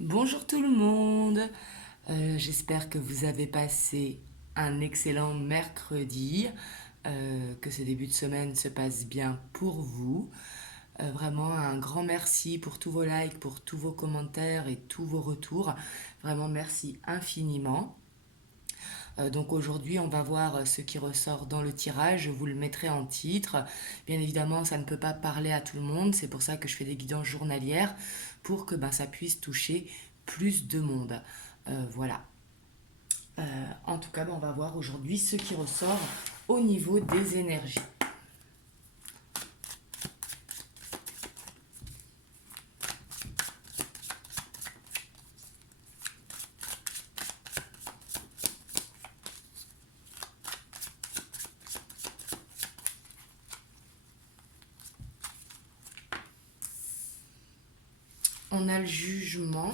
Bonjour tout le monde. J'espère que vous avez passé un excellent mercredi, que ce début de semaine se passe bien pour vous. Vraiment un grand merci pour tous vos likes, pour tous vos commentaires et tous vos retours. Vraiment merci infiniment. Donc aujourd'hui, on va voir ce qui ressort dans le tirage. Je vous le mettrai en titre. Bien évidemment, ça ne peut pas parler à tout le monde. C'est pour ça que je fais des guidances journalières pour que ça puisse toucher plus de monde. Voilà. En tout cas, on va voir aujourd'hui ce qui ressort au niveau des énergies. On a le jugement,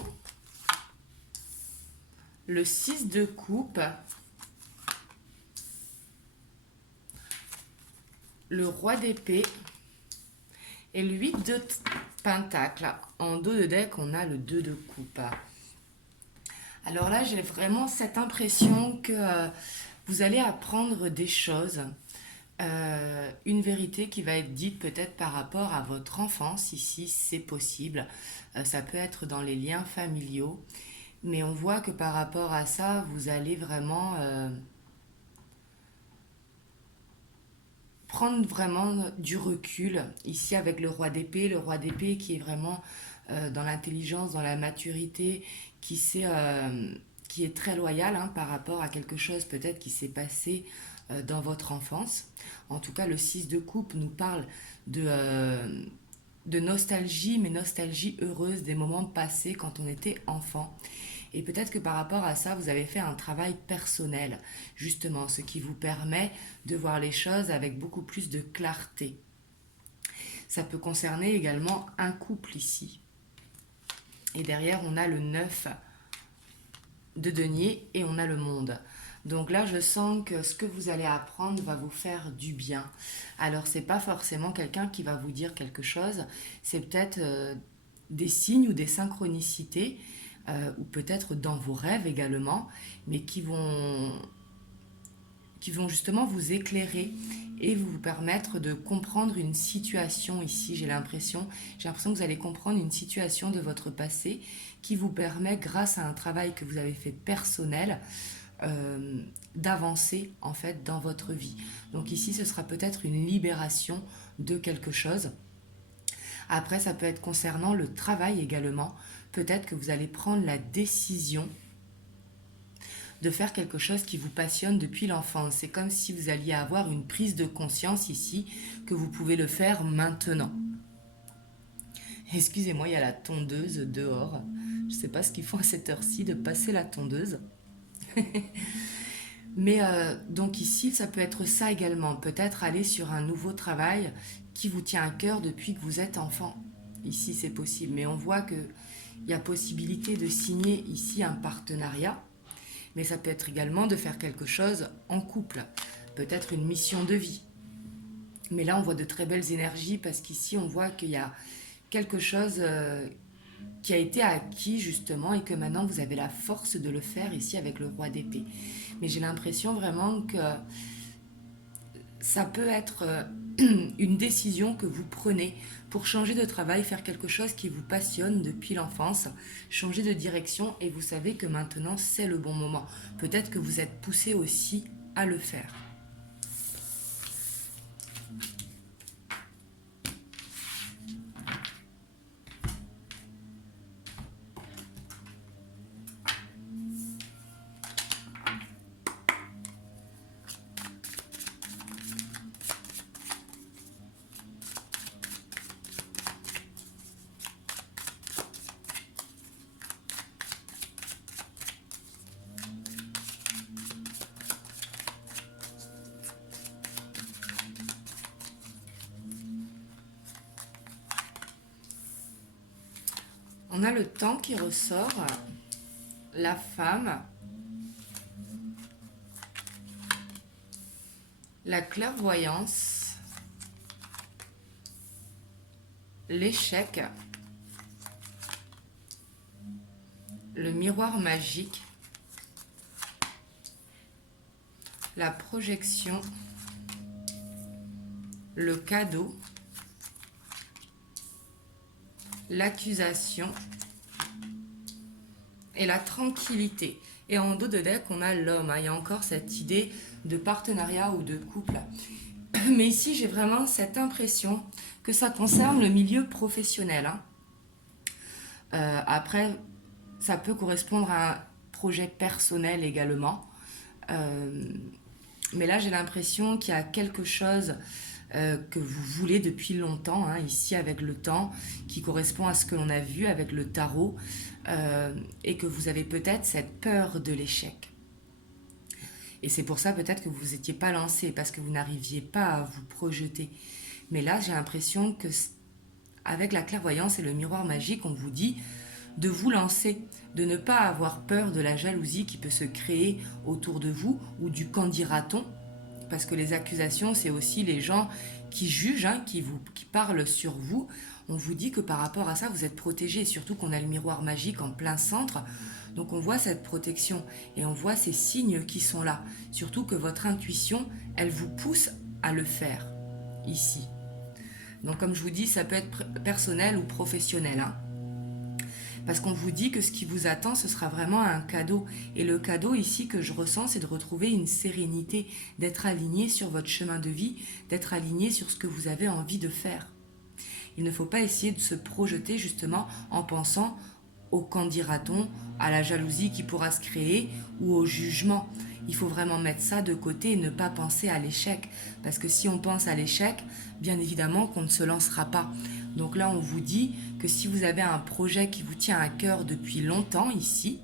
le 6 de coupe, le roi d'épée et le 8 de pentacle. En dos de deck, on a le 2 de coupe. Alors là, j'ai vraiment cette impression que vous allez apprendre des choses, une vérité qui va être dite peut-être par rapport à votre enfance, ici c'est possible. Ça peut être dans les liens familiaux, mais on voit que par rapport à ça, vous allez vraiment prendre vraiment du recul, ici avec le roi d'épée qui est vraiment dans l'intelligence, dans la maturité, qui, qui est très loyal par rapport à quelque chose peut-être qui s'est passé dans votre enfance. En tout cas, le 6 de coupe nous parle de nostalgie, mais nostalgie heureuse des moments passés quand on était enfant. Et peut-être que par rapport à ça, vous avez fait un travail personnel, justement, ce qui vous permet de voir les choses avec beaucoup plus de clarté. Ça peut concerner également un couple ici. Et derrière, on a le 9 de denier et on a le monde. Donc là, je sens que ce que vous allez apprendre va vous faire du bien. Alors, c'est pas forcément quelqu'un qui va vous dire quelque chose, c'est peut-être des signes ou des synchronicités, ou peut-être dans vos rêves également, mais qui vont justement vous éclairer et vous permettre de comprendre une situation ici. J'ai l'impression que vous allez comprendre une situation de votre passé qui vous permet, grâce à un travail que vous avez fait personnel, d'avancer en fait dans votre vie. Donc ici, ce sera peut-être une libération de quelque chose. Après, ça peut être concernant le travail également. Peut-être que vous allez prendre la décision de faire quelque chose qui vous passionne depuis l'enfance. C'est comme si vous alliez avoir une prise de conscience ici, que vous pouvez le faire maintenant. Excusez-moi, il y a la tondeuse dehors. Je ne sais pas ce qu'ils font à cette heure-ci de passer la tondeuse. Mais donc ici, ça peut être ça également. Peut-être aller sur un nouveau travail qui vous tient à cœur depuis que vous êtes enfant. Ici, c'est possible. Mais on voit qu'il y a possibilité de signer ici un partenariat. Mais ça peut être également de faire quelque chose en couple. Peut-être une mission de vie. Mais là, on voit de très belles énergies parce qu'ici, on voit qu'il y a quelque chose qui a été acquis justement et que maintenant vous avez la force de le faire ici avec le roi d'épée. Mais j'ai l'impression vraiment que ça peut être une décision que vous prenez pour changer de travail, faire quelque chose qui vous passionne depuis l'enfance, changer de direction et vous savez que maintenant c'est le bon moment. Peut-être que vous êtes poussé aussi à le faire. On a le temps qui ressort, la femme, la clairvoyance, l'échec le miroir magique, la projection, le cadeau, l'accusation et la tranquillité. Et en dos de deck, on a l'homme. Il y a encore cette idée de partenariat ou de couple. Mais ici, j'ai vraiment cette impression que ça concerne le milieu professionnel. Après, ça peut correspondre à un projet personnel également. Mais là, j'ai l'impression qu'il y a quelque chose que vous voulez depuis longtemps, ici avec le temps, qui correspond à ce que l'on a vu avec le tarot, et que vous avez peut-être cette peur de l'échec. Et c'est pour ça peut-être que vous n'étiez pas lancé, parce que vous n'arriviez pas à vous projeter. Mais là, j'ai l'impression que avec la clairvoyance et le miroir magique, on vous dit de vous lancer, de ne pas avoir peur de la jalousie qui peut se créer autour de vous, ou du qu'en dira-t-on, parce que les accusations, c'est aussi les gens qui jugent, qui parlent sur vous. On vous dit que par rapport à ça, vous êtes protégé, et surtout qu'on a le miroir magique en plein centre. Donc on voit cette protection et on voit ces signes qui sont là. Surtout que votre intuition, elle vous pousse à le faire, ici. Donc comme je vous dis, ça peut être personnel ou professionnel. Parce qu'on vous dit que ce qui vous attend, ce sera vraiment un cadeau. Et le cadeau ici que je ressens, c'est de retrouver une sérénité, d'être aligné sur votre chemin de vie, d'être aligné sur ce que vous avez envie de faire. Il ne faut pas essayer de se projeter justement en pensant au qu'en dira-t-on, à la jalousie qui pourra se créer ou au jugement. Il faut vraiment mettre ça de côté et ne pas penser à l'échec. Parce que si on pense à l'échec, bien évidemment qu'on ne se lancera pas. Donc là, on vous dit que si vous avez un projet qui vous tient à cœur depuis longtemps ici,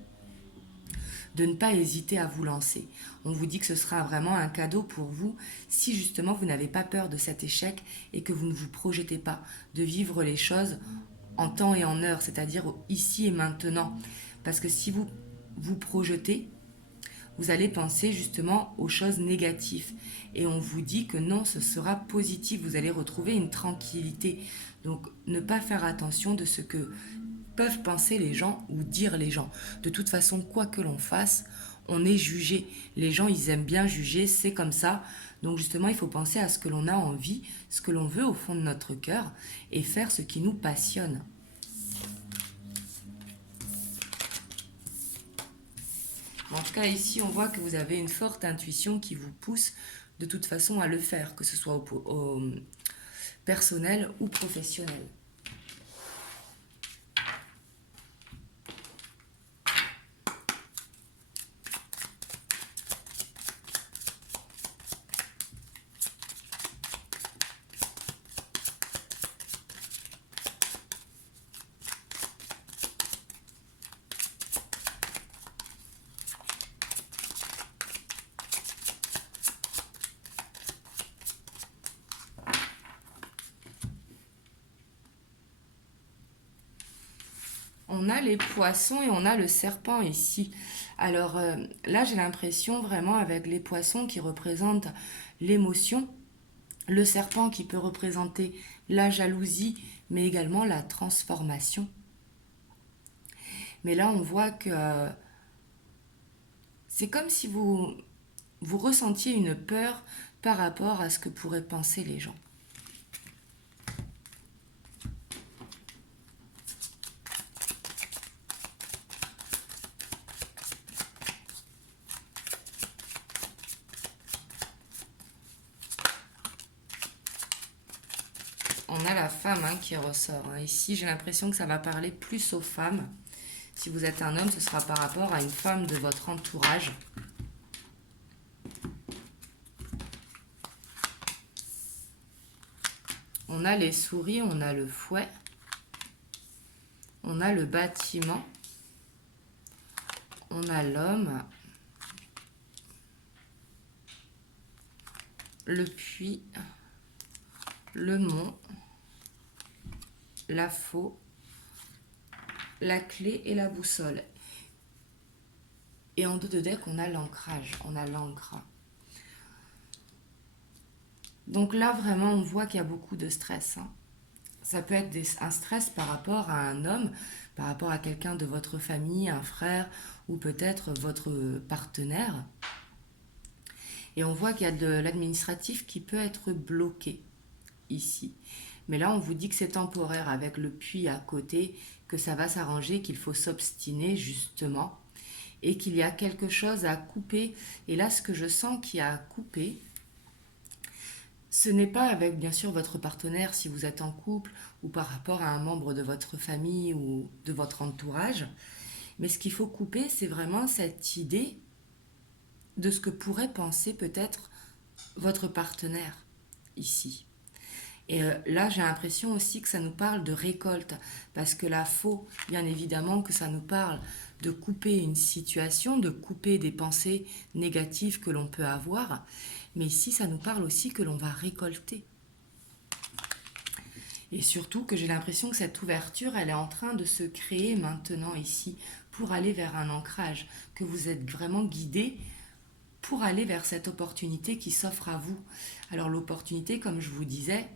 de ne pas hésiter à vous lancer. On vous dit que ce sera vraiment un cadeau pour vous si justement vous n'avez pas peur de cet échec et que vous ne vous projetez pas de vivre les choses en temps et en heure, c'est-à-dire ici et maintenant. Parce que si vous vous projetez, vous allez penser justement aux choses négatives. Et on vous dit que non, ce sera positif, vous allez retrouver une tranquillité. Donc ne pas faire attention de ce que peuvent penser les gens ou dire les gens. De toute façon, quoi que l'on fasse, on est jugé. Les gens, ils aiment bien juger, c'est comme ça. Donc justement, il faut penser à ce que l'on a envie, ce que l'on veut au fond de notre cœur et faire ce qui nous passionne. En tout cas, ici, on voit que vous avez une forte intuition qui vous pousse de toute façon à le faire, que ce soit au personnel ou professionnel. On a les poissons et on a le serpent ici. Alors là, j'ai l'impression vraiment avec les poissons qui représentent l'émotion, le serpent qui peut représenter la jalousie, mais également la transformation. Mais là, on voit que c'est comme si vous ressentiez une peur par rapport à ce que pourraient penser les gens. On a la femme qui ressort. Ici, j'ai l'impression que ça va parler plus aux femmes. Si vous êtes un homme, ce sera par rapport à une femme de votre entourage. On a les souris, on a le fouet, on a le bâtiment, on a l'homme, le puits, le mont, la faux, la clé et la boussole. Et en dos de deck, on a l'ancrage, on a l'ancre. Donc là, vraiment, on voit qu'il y a beaucoup de stress. ça peut être un stress par rapport à un homme, par rapport à quelqu'un de votre famille, un frère ou peut-être votre partenaire. Et on voit qu'il y a de l'administratif qui peut être bloqué ici. Mais là, on vous dit que c'est temporaire avec le puits à côté, que ça va s'arranger, qu'il faut s'obstiner justement et qu'il y a quelque chose à couper. Et là, ce que je sens qu'il y a à couper, ce n'est pas avec bien sûr votre partenaire si vous êtes en couple ou par rapport à un membre de votre famille ou de votre entourage, mais ce qu'il faut couper, c'est vraiment cette idée de ce que pourrait penser peut-être votre partenaire ici. Et là, j'ai l'impression aussi que ça nous parle de récolte, parce que là, faut bien évidemment que ça nous parle de couper une situation, de couper des pensées négatives que l'on peut avoir, mais ici, ça nous parle aussi que l'on va récolter. Et surtout que j'ai l'impression que cette ouverture, elle est en train de se créer maintenant ici, pour aller vers un ancrage, que vous êtes vraiment guidé pour aller vers cette opportunité qui s'offre à vous. Alors l'opportunité, comme je vous disais,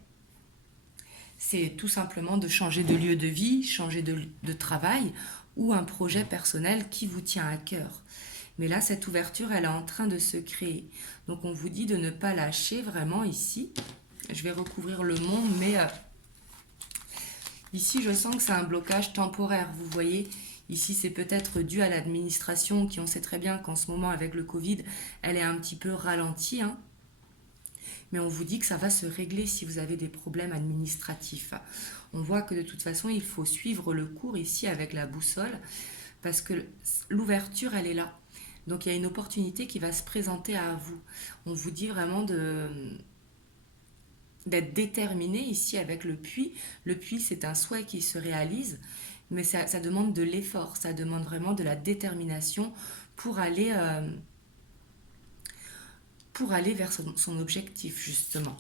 c'est tout simplement de changer de lieu de vie, changer de travail ou un projet personnel qui vous tient à cœur. Mais là, cette ouverture, elle est en train de se créer. Donc on vous dit de ne pas lâcher vraiment ici. Je vais recouvrir le monde, mais ici, je sens que c'est un blocage temporaire. Vous voyez, ici, c'est peut-être dû à l'administration qui, on sait très bien qu'en ce moment, avec le Covid, elle est un petit peu ralentie, hein. Mais on vous dit que ça va se régler si vous avez des problèmes administratifs. On voit que de toute façon, il faut suivre le cours ici avec la boussole parce que l'ouverture, elle est là. Donc il y a une opportunité qui va se présenter à vous. On vous dit vraiment d'être déterminé ici avec le puits. Le puits, c'est un souhait qui se réalise, mais ça demande de l'effort, ça demande vraiment de la détermination pour aller vers son objectif, justement.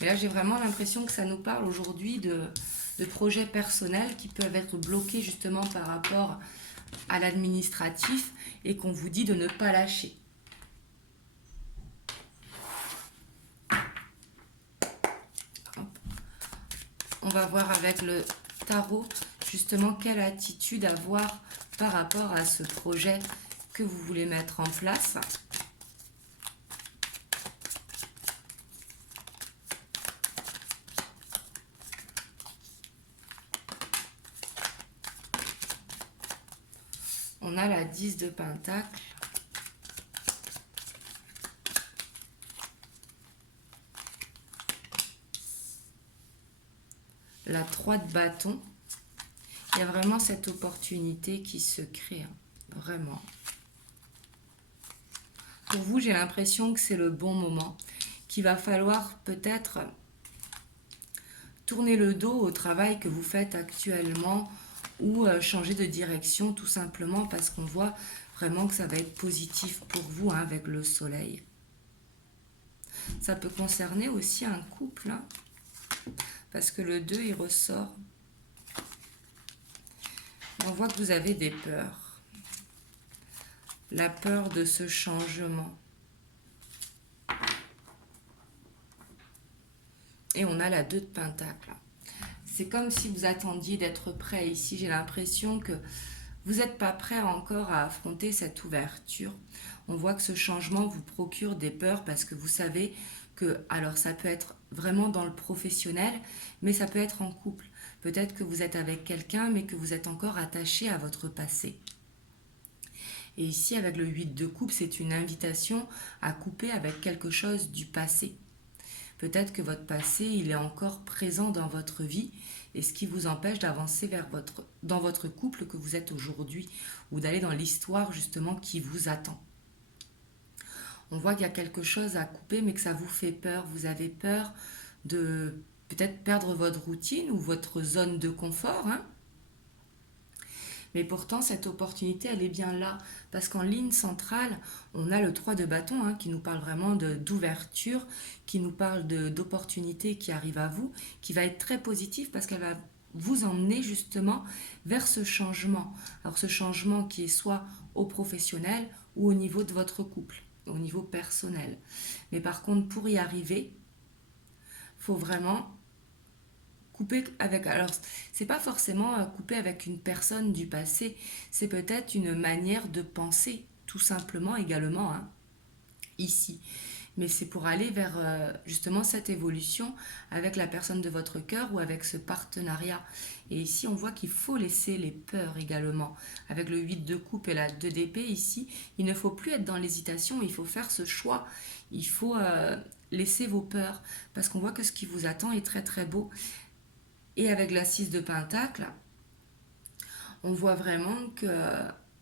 Et là, j'ai vraiment l'impression que ça nous parle aujourd'hui de projets personnels qui peuvent être bloqués justement par rapport à l'administratif et qu'on vous dit de ne pas lâcher. Hop. On va voir avec le tarot justement quelle attitude avoir par rapport à ce projet que vous voulez mettre en place. On a la 10 de Pentacle. La 3 de bâton. Il y a vraiment cette opportunité qui se crée, hein, vraiment. Pour vous, j'ai l'impression que c'est le bon moment, qu'il va falloir peut-être tourner le dos au travail que vous faites actuellement ou changer de direction tout simplement parce qu'on voit vraiment que ça va être positif pour vous, hein, avec le soleil. Ça peut concerner aussi un couple, hein, parce que le 2, il ressort. On voit que vous avez des peurs. La peur de ce changement. Et on a la 2 de Pentacle. C'est comme si vous attendiez d'être prêt. Ici, j'ai l'impression que vous n'êtes pas prêt encore à affronter cette ouverture. On voit que ce changement vous procure des peurs parce que vous savez que, alors ça peut être vraiment dans le professionnel, mais ça peut être en couple. Peut-être que vous êtes avec quelqu'un, mais que vous êtes encore attaché à votre passé. Et ici, avec le 8 de coupe, c'est une invitation à couper avec quelque chose du passé. Peut-être que votre passé, il est encore présent dans votre vie et ce qui vous empêche d'avancer dans votre couple que vous êtes aujourd'hui ou d'aller dans l'histoire justement qui vous attend. On voit qu'il y a quelque chose à couper mais que ça vous fait peur. Vous avez peur de peut-être perdre votre routine ou votre zone de confort, hein. Mais pourtant, cette opportunité, elle est bien là. Parce qu'en ligne centrale, on a le 3 de bâton, hein, qui nous parle vraiment d'ouverture, qui nous parle d'opportunité qui arrive à vous, qui va être très positive parce qu'elle va vous emmener justement vers ce changement. Alors ce changement qui est soit au professionnel ou au niveau de votre couple, au niveau personnel. Mais par contre, pour y arriver, il faut vraiment Couper avec, alors c'est pas forcément couper avec une personne du passé, c'est peut-être une manière de penser, tout simplement également, hein, ici. Mais c'est pour aller vers justement cette évolution avec la personne de votre cœur ou avec ce partenariat. Et ici, on voit qu'il faut laisser les peurs également. Avec le 8 de coupe et la 2 d'épée, ici, il ne faut plus être dans l'hésitation, il faut faire ce choix. Il faut laisser vos peurs, parce qu'on voit que ce qui vous attend est très très beau. Et avec la 6 de pentacle, on voit vraiment que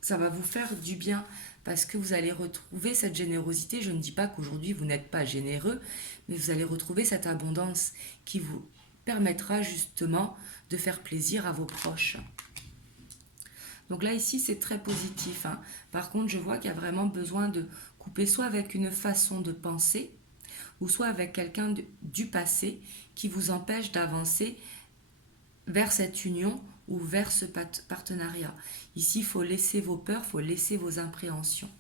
ça va vous faire du bien parce que vous allez retrouver cette générosité. Je ne dis pas qu'aujourd'hui vous n'êtes pas généreux, mais vous allez retrouver cette abondance qui vous permettra justement de faire plaisir à vos proches. Donc là ici c'est très positif, hein. Par contre je vois qu'il y a vraiment besoin de couper soit avec une façon de penser ou soit avec quelqu'un du passé qui vous empêche d'avancer vers cette union ou vers ce partenariat. Ici, il faut laisser vos peurs, il faut laisser vos appréhensions.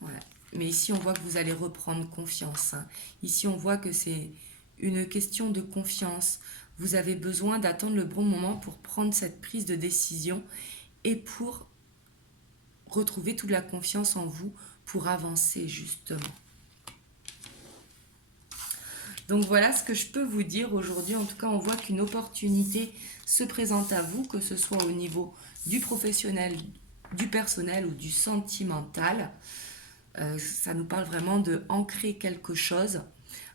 Voilà. Mais ici, on voit que vous allez reprendre confiance, hein. Ici, on voit que c'est une question de confiance. Vous avez besoin d'attendre le bon moment pour prendre cette prise de décision et pour retrouver toute la confiance en vous pour avancer justement. Donc voilà ce que je peux vous dire aujourd'hui. En tout cas, on voit qu'une opportunité se présente à vous, que ce soit au niveau du professionnel, du personnel ou du sentimental. Ça nous parle vraiment de ancrer quelque chose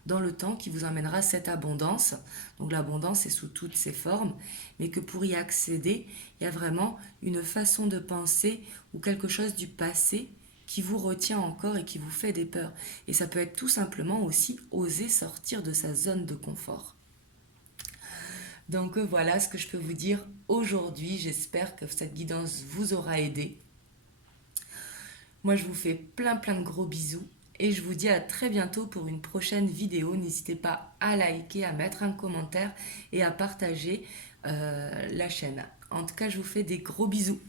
dans le temps qui vous emmènera cette abondance. Donc l'abondance est sous toutes ses formes, mais que pour y accéder, il y a vraiment une façon de penser ou quelque chose du passé qui vous retient encore et qui vous fait des peurs. Et ça peut être tout simplement aussi oser sortir de sa zone de confort. Donc voilà ce que je peux vous dire aujourd'hui. J'espère que cette guidance vous aura aidé. Moi je vous fais plein de gros bisous et je vous dis à très bientôt pour une prochaine vidéo. N'hésitez pas à liker, à mettre un commentaire et à partager la chaîne. En tout cas, je vous fais des gros bisous.